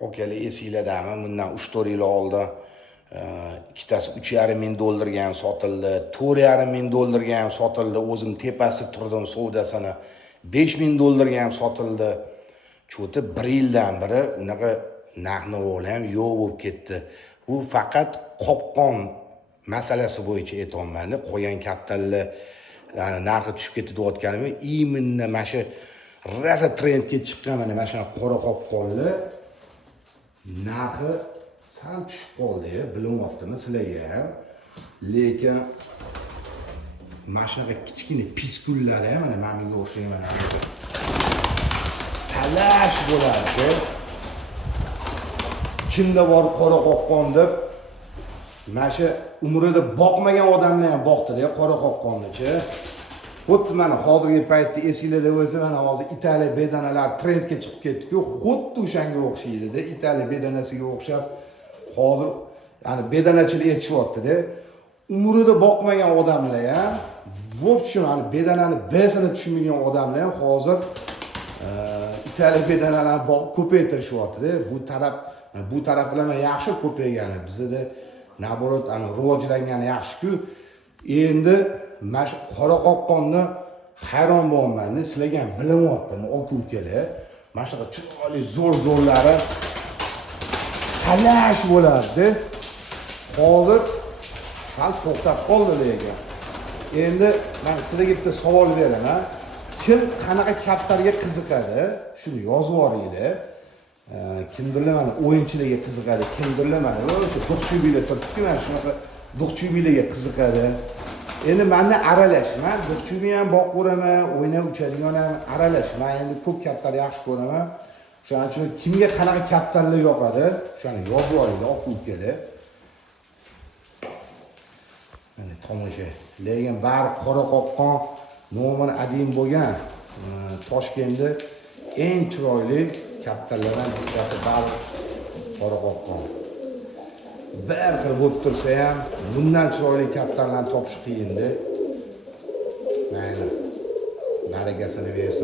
Okali esinglardami, bundan 3-4 yil oldin ikkitasi $3,5 ham sotildi, $4,5 ham sotildi. O'zim tepasi turdim, savdosini $5,000 ham sotildi. Cho'ti 1 yildan beri unaqa narx-navolar ham yo'q bo'lib ketdi. Bu faqat qopqon masalasi bo'yicha aytolmayman. Qo'ygan kapitallar narxi tushib ketdi deyotganimga, именно mana shu rosa trendga chiqqan mana shu qora qopqonlar narxi sal tushib qoldi, bilinyaptimi sizlarga ham. Lekin mana shunaqa kichkina piskullar ham mana menga o'xshagan mana talash bo'ladi. Kimda bor qora qopqon deb mana shu umrida boqmagan odamlar ham boqdi-da qora qopqonni-chi. Xuddi mana hozirgi paytda esinglarda bo'lsa, mana hozir Italiya bedanalar trendga chiqib ketdi-ku, xuddi o'shanga o'xshaydi-da. Italiya bedanasiga o'xshab hozir ya'ni bedanachilik aytishyapti-da. Umrida boqmagan odamlar ham, vobshem hani bedanani B'sini tushunmagan odamlar ham hozir Italiya bedanalarni boqib ko'paytirishyapti-da. Bu taraf bilan yaxshi ko'paygani. Bizda naborot hani rivojlangani yaxshi-ku. Endi mana shu qora qopqonni hayron bo'lman. Sizlarga ham bilinyaptimi, aka-ukalar? Mana shu chiroyli zo'r-zo'rlari talash bo'ladi. Hozir sal to'xtab qoldi lekin. Endi men sizlarga bitta savol beraman. Kim qanaqa kaptarga qiziqadi? Shuni yozib yuboringlar. Kimdirlar mana o'yinchilarga qiziqadi, kimdirlar mana o'sha do'qchiylar turibdi, mana shunaqa do'qchiylarga qiziqadi. Endi menda aralash, men do'qchiyni ham boqveraman, o'ynab uchadigan ham aralash. Men endi ko'p kaptar yaxshi ko'raman. Shuning uchun kimga qanaqa kaptarlar yoqadi, shuni yozib yuboringlar, aka-ukalar. Mana tomosha. Lekin bari qora qopqon nomini adim bo'lgan Toshkentda eng chiroyli kaptarlardan bittasi bari qora qopqon. Bir xil bo'lib tursa ham bundan chiroyli kaptarlarni topish qiyin-da. Mayli. Barakasini bersin.